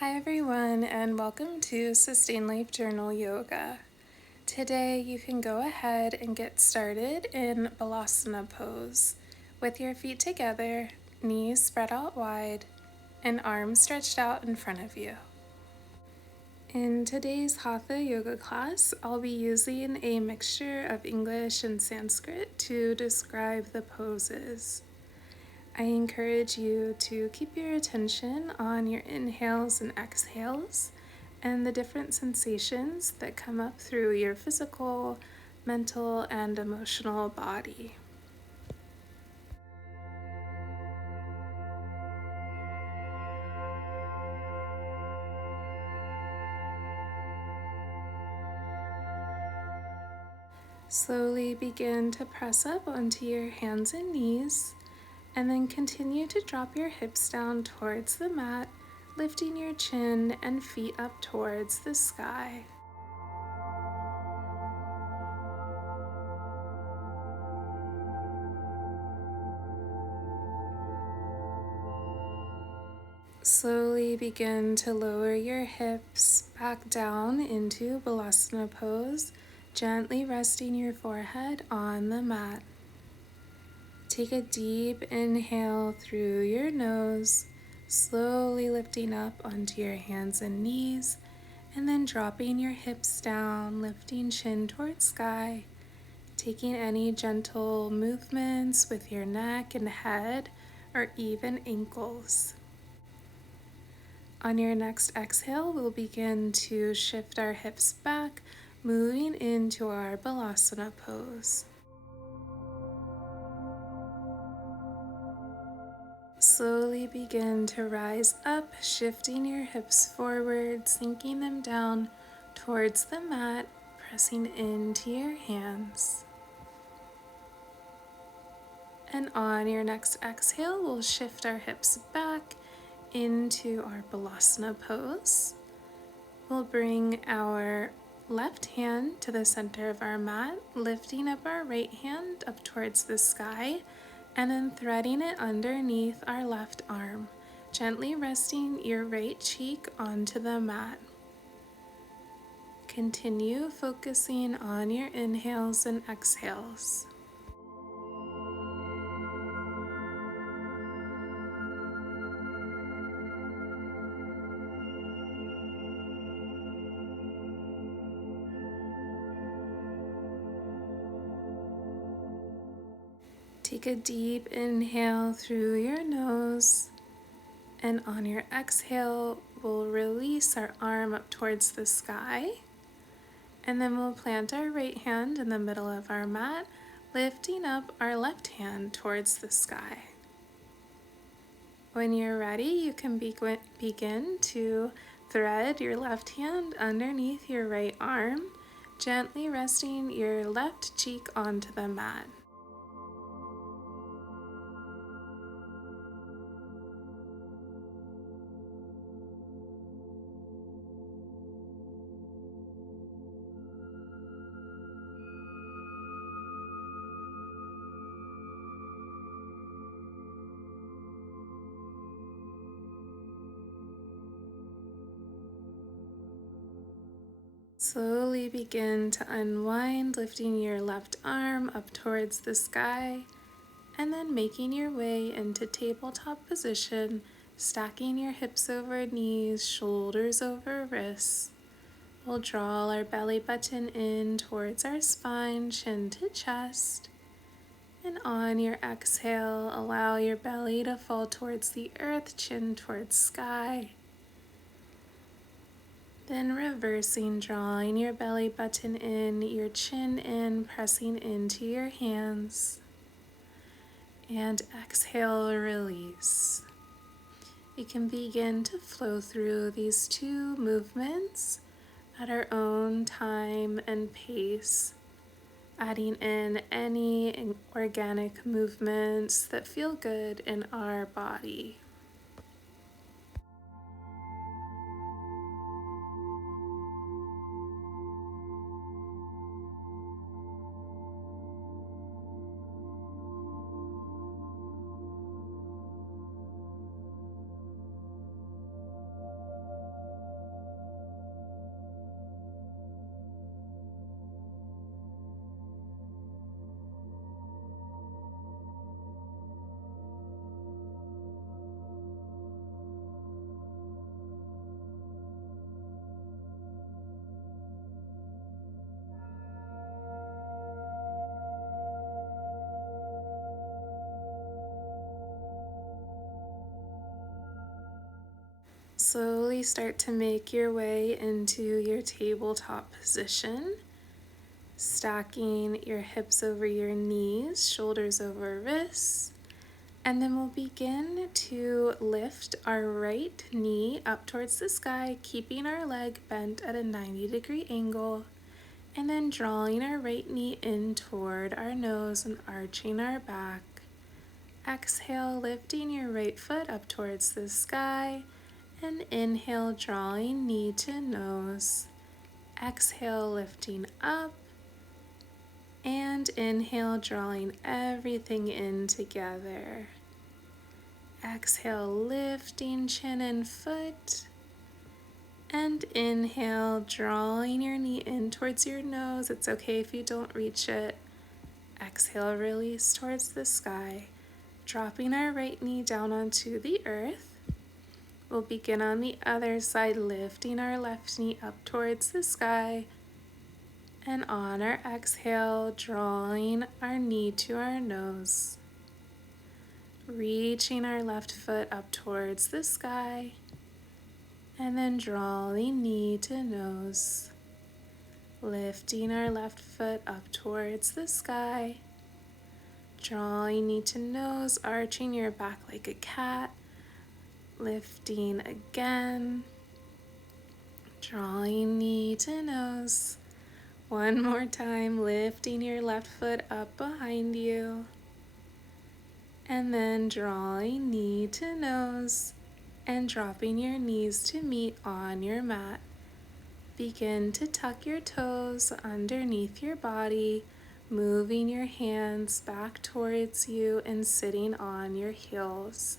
Hi everyone, and welcome to Sustain Life Journal Yoga. Today you can go ahead and get started in Balasana pose with your feet together, knees spread out wide, and arms stretched out in front of you. In today's Hatha yoga class, I'll be using a mixture of English and Sanskrit to describe the poses. I encourage you to keep your attention on your inhales and exhales and the different sensations that come up through your physical, mental, and emotional body. Slowly begin to press up onto your hands and knees, and then continue to drop your hips down towards the mat, lifting your chin and feet up towards the sky. Slowly begin to lower your hips back down into Balasana pose, gently resting your forehead on the mat. Take a deep inhale through your nose, slowly lifting up onto your hands and knees, and then dropping your hips down, lifting chin towards sky, taking any gentle movements with your neck and head or even ankles. On your next exhale, we'll begin to shift our hips back, moving into our Balasana pose. Slowly begin to rise up, shifting your hips forward, sinking them down towards the mat, pressing into your hands. And on your next exhale, we'll shift our hips back into our Balasana pose. We'll bring our left hand to the center of our mat, lifting up our right hand up towards the sky, and then threading it underneath our left arm, gently resting your right cheek onto the mat. Continue focusing on your inhales and exhales. Take a deep inhale through your nose, and on your exhale, we'll release our arm up towards the sky, and then we'll plant our right hand in the middle of our mat, lifting up our left hand towards the sky. When you're ready, you can begin to thread your left hand underneath your right arm, gently resting your left cheek onto the mat. Slowly begin to unwind, lifting your left arm up towards the sky, and then making your way into tabletop position, stacking your hips over knees, shoulders over wrists. We'll draw our belly button in towards our spine, chin to chest. And on your exhale, allow your belly to fall towards the earth, chin towards sky. Then reversing, drawing your belly button in, your chin in, pressing into your hands. And exhale, release. We can begin to flow through these two movements at our own time and pace, adding in any organic movements that feel good in our body. Slowly start to make your way into your tabletop position, stacking your hips over your knees, shoulders over wrists, and then we'll begin to lift our right knee up towards the sky, keeping our leg bent at a 90-degree angle, and then drawing our right knee in toward our nose and arching our back. Exhale, lifting your right foot up towards the sky, and inhale, drawing knee to nose. Exhale, lifting up, and inhale, drawing everything in together. Exhale, lifting chin and foot, and inhale, drawing your knee in towards your nose. It's okay if you don't reach it. Exhale, release towards the sky, dropping our right knee down onto the earth. We'll begin on the other side, lifting our left knee up towards the sky, and on our exhale, drawing our knee to our nose. Reaching our left foot up towards the sky, and then drawing knee to nose. Lifting our left foot up towards the sky, drawing knee to nose, arching your back like a cat. Lifting again, drawing knee to nose. One more time, lifting your left foot up behind you, and then drawing knee to nose and dropping your knees to meet on your mat. Begin to tuck your toes underneath your body, moving your hands back towards you and sitting on your heels.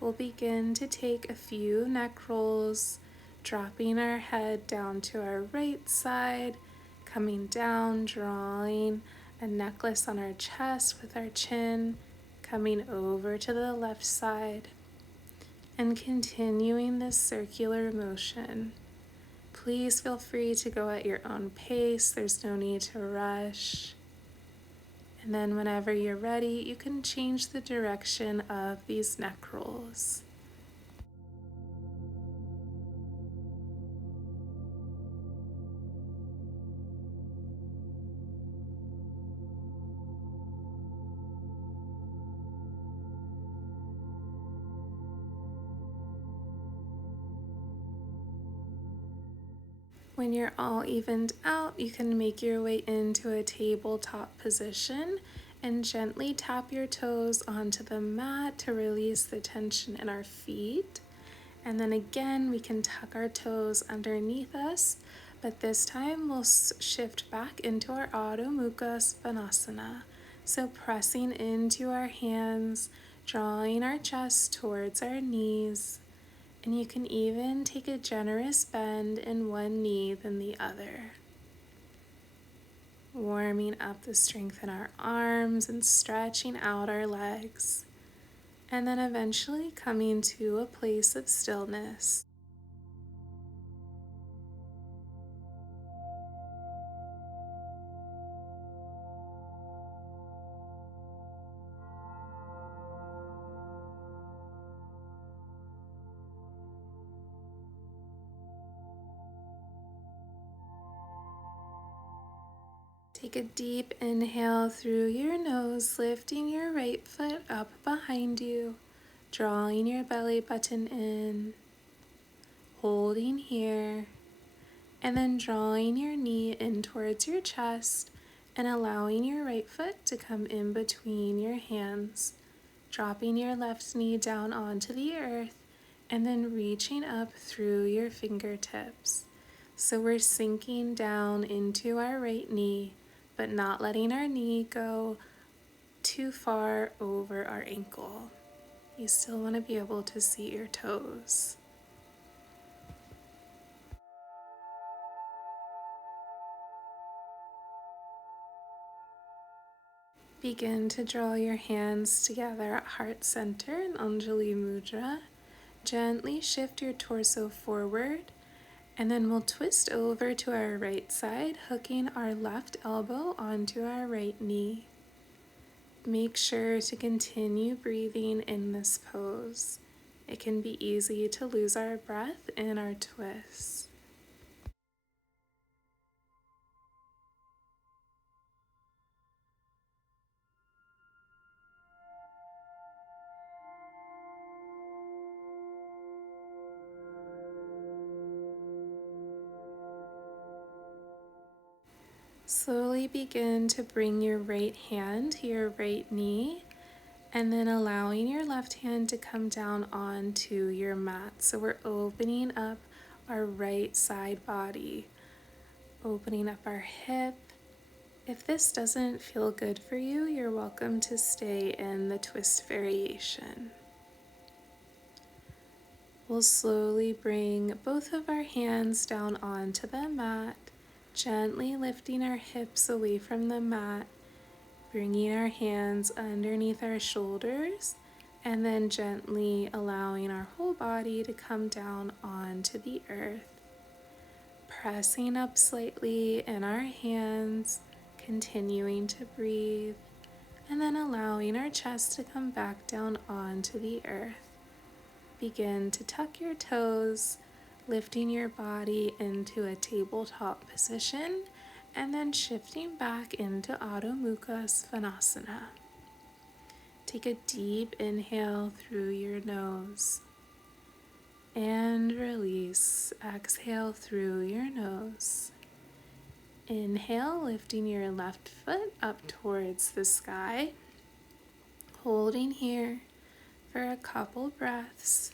We'll begin to take a few neck rolls, dropping our head down to our right side, coming down, drawing a necklace on our chest with our chin, coming over to the left side, and continuing this circular motion. Please feel free to go at your own pace. There's no need to rush. And then whenever you're ready, you can change the direction of these neck rolls. When you're all evened out, you can make your way into a tabletop position and gently tap your toes onto the mat to release the tension in our feet. And then again, we can tuck our toes underneath us, but this time we'll shift back into our Adho Mukha Svanasana. So pressing into our hands, drawing our chest towards our knees, and you can even take a generous bend in one knee than the other. Warming up the strength in our arms and stretching out our legs, and then eventually coming to a place of stillness. Take a deep inhale through your nose, lifting your right foot up behind you, drawing your belly button in, holding here, and then drawing your knee in towards your chest and allowing your right foot to come in between your hands, dropping your left knee down onto the earth, and then reaching up through your fingertips. So we're sinking down into our right knee, but not letting our knee go too far over our ankle. You still want to be able to see your toes. Begin to draw your hands together at heart center in Anjali Mudra. Gently shift your torso forward, and then we'll twist over to our right side, hooking our left elbow onto our right knee. Make sure to continue breathing in this pose. It can be easy to lose our breath in our twists. Slowly begin to bring your right hand to your right knee, and then allowing your left hand to come down onto your mat. So we're opening up our right side body, opening up our hip. If this doesn't feel good for you, you're welcome to stay in the twist variation. We'll slowly bring both of our hands down onto the mat, gently lifting our hips away from the mat, bringing our hands underneath our shoulders, and then gently allowing our whole body to come down onto the earth. Pressing up slightly in our hands, continuing to breathe, and then allowing our chest to come back down onto the earth. Begin to tuck your toes, lifting your body into a tabletop position, and then shifting back into Adho Mukha Svanasana. Take a deep inhale through your nose and release. Exhale through your nose. Inhale, lifting your left foot up towards the sky, holding here for a couple breaths.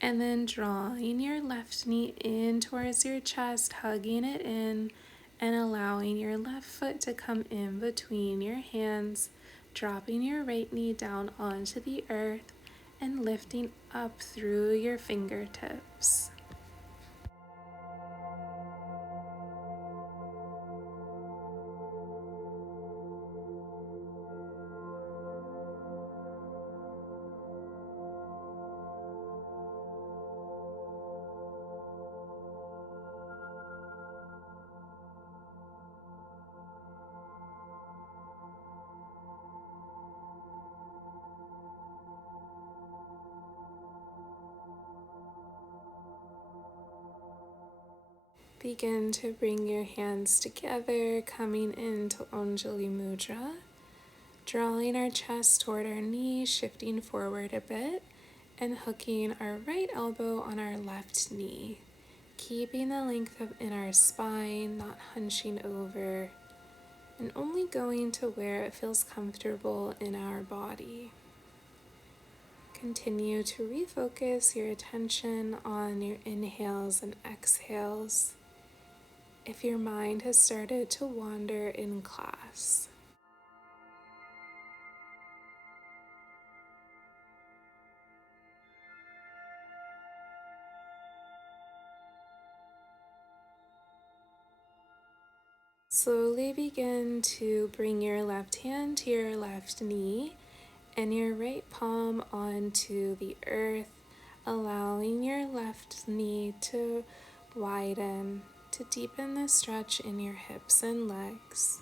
And then drawing your left knee in towards your chest, hugging it in, and allowing your left foot to come in between your hands, dropping your right knee down onto the earth and lifting up through your fingertips. Begin to bring your hands together, coming into Anjali Mudra, drawing our chest toward our knees, shifting forward a bit, and hooking our right elbow on our left knee, keeping the length in our spine, not hunching over, and only going to where it feels comfortable in our body. Continue to refocus your attention on your inhales and exhales if your mind has started to wander in class. Slowly begin to bring your left hand to your left knee and your right palm onto the earth, allowing your left knee to widen, to deepen the stretch in your hips and legs.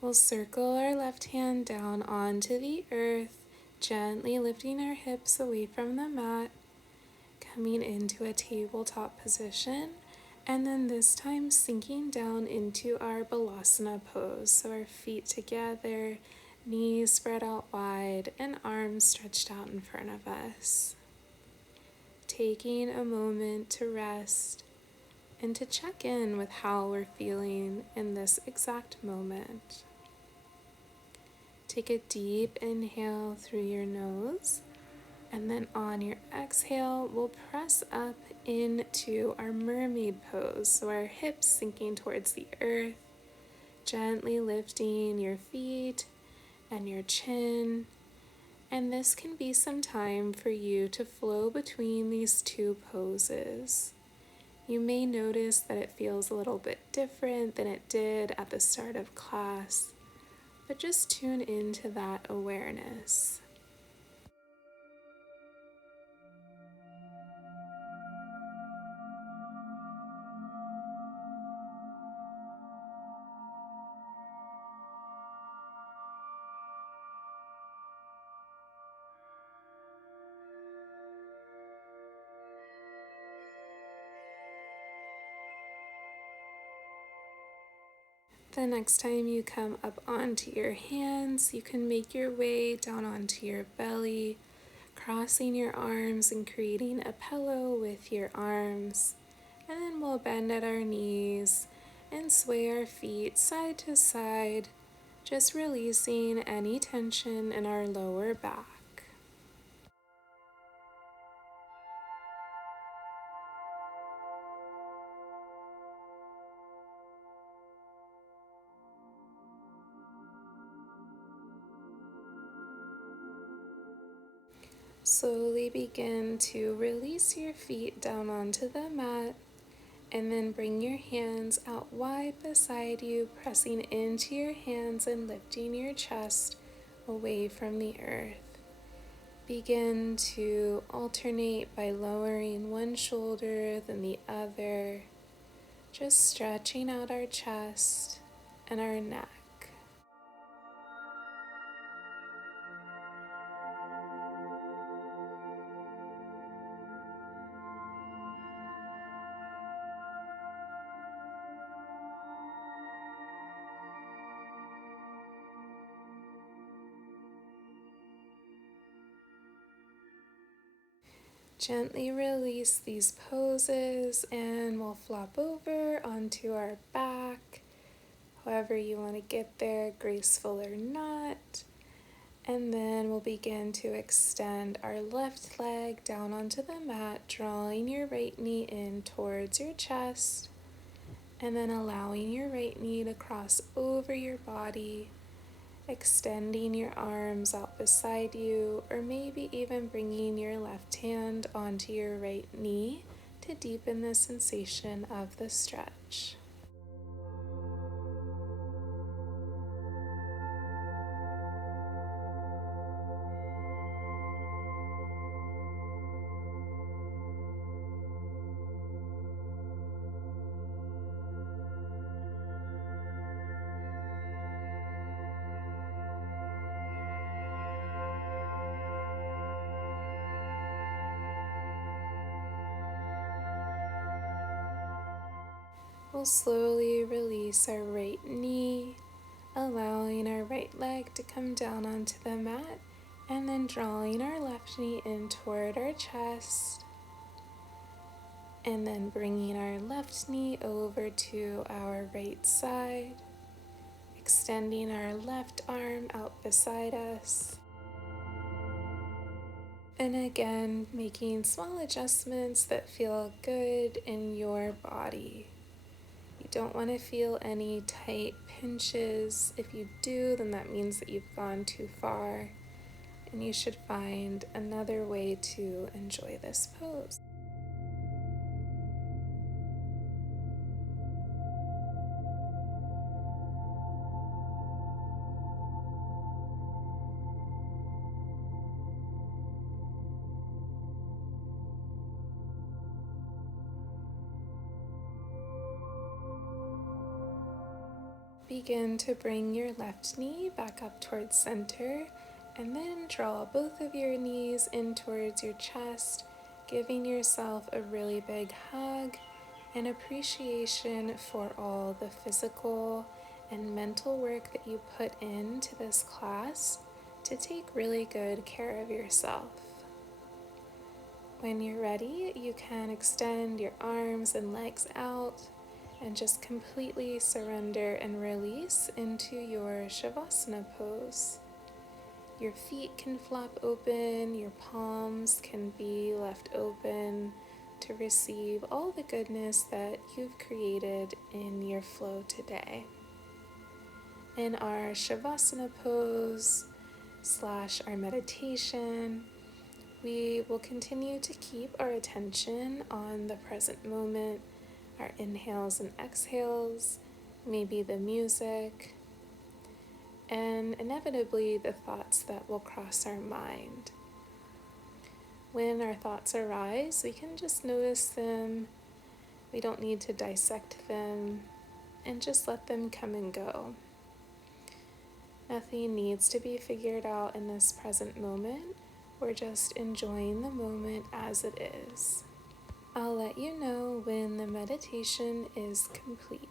We'll circle our left hand down onto the earth, gently lifting our hips away from the mat, coming into a tabletop position, and then this time sinking down into our Balasana pose. So our feet together, knees spread out wide, and arms stretched out in front of us. Taking a moment to rest and to check in with how we're feeling in this exact moment. Take a deep inhale through your nose, and then on your exhale, we'll press up into our mermaid pose. So our hips sinking towards the earth, gently lifting your feet and your chin. And this can be some time for you to flow between these two poses. You may notice that it feels a little bit different than it did at the start of class. but just tune into that awareness. The next time you come up onto your hands, you can make your way down onto your belly, crossing your arms and creating a pillow with your arms. And then we'll bend at our knees and sway our feet side to side, just releasing any tension in our lower back. Slowly begin to release your feet down onto the mat, and then bring your hands out wide beside you, pressing into your hands and lifting your chest away from the earth. Begin to alternate by lowering one shoulder then the other, just stretching out our chest and our neck. Gently release these poses and we'll flop over onto our back, however you want to get there, graceful or not. And then we'll begin to extend our left leg down onto the mat, drawing your right knee in towards your chest, and then allowing your right knee to cross over your body, extending your arms out beside you, or maybe even bringing your left hand onto your right knee to deepen the sensation of the stretch. We'll slowly release our right knee, allowing our right leg to come down onto the mat, and then drawing our left knee in toward our chest, and then bringing our left knee over to our right side, extending our left arm out beside us. And again, making small adjustments that feel good in your body. You don't want to feel any tight pinches. If you do, then that means that you've gone too far, and you should find another way to enjoy this pose. Begin to bring your left knee back up towards center, and then draw both of your knees in towards your chest, giving yourself a really big hug and appreciation for all the physical and mental work that you put into this class to take really good care of yourself. When you're ready, you can extend your arms and legs out and just completely surrender and release into your Shavasana pose. Your feet can flop open, your palms can be left open to receive all the goodness that you've created in your flow today. In our Shavasana pose / our meditation, we will continue to keep our attention on the present moment, our inhales and exhales, maybe the music, and inevitably the thoughts that will cross our mind. When our thoughts arise, we can just notice them. We don't need to dissect them, and just let them come and go. Nothing needs to be figured out in this present moment. We're just enjoying the moment as it is. I'll let you know when the meditation is complete.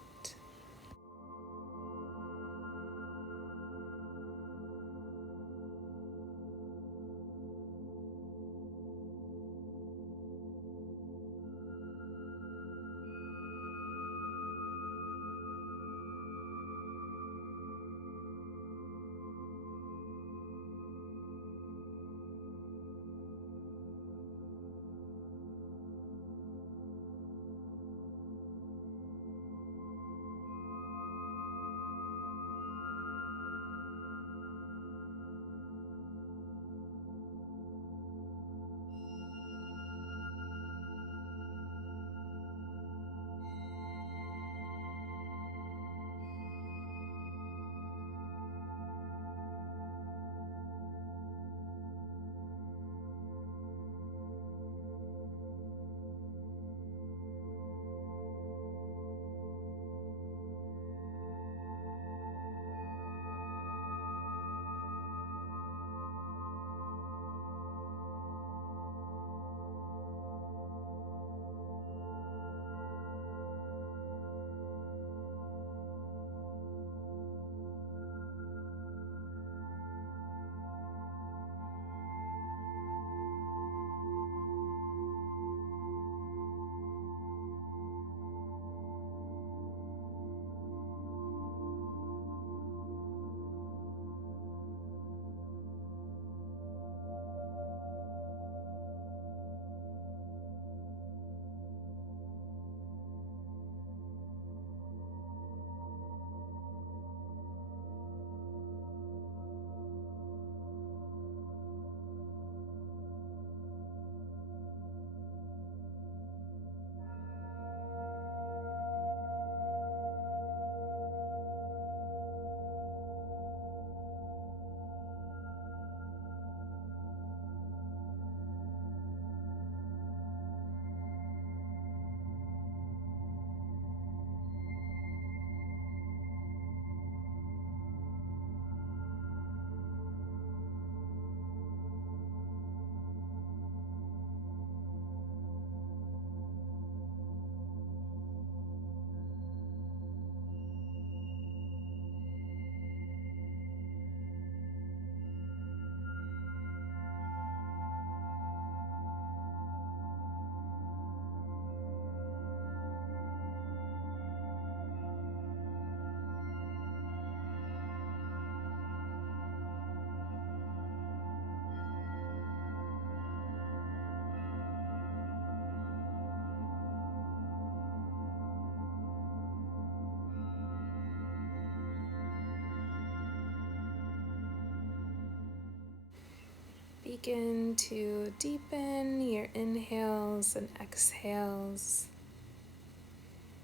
Begin to deepen your inhales and exhales,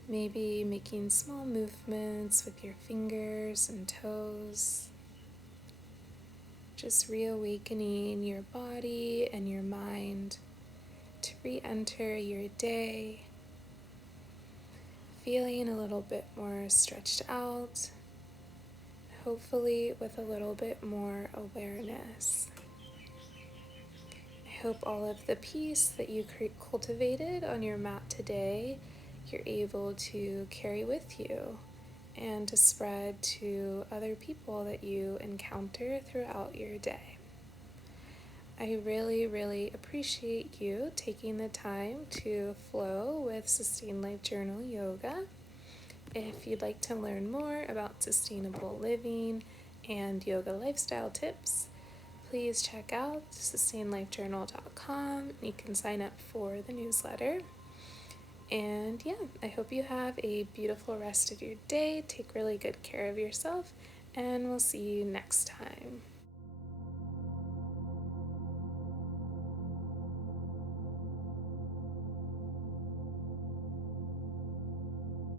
maybe making small movements with your fingers and toes, just reawakening your body and your mind to re-enter your day, feeling a little bit more stretched out, hopefully with a little bit more awareness. I hope all of the peace that you cultivated on your mat today, you're able to carry with you and to spread to other people that you encounter throughout your day. I really, really appreciate you taking the time to flow with Sustained Life Journal Yoga. If you'd like to learn more about sustainable living and yoga lifestyle tips, please check out sustainedlifejournal.com. You can sign up for the newsletter. And yeah, I hope you have a beautiful rest of your day. Take really good care of yourself, and we'll see you next time.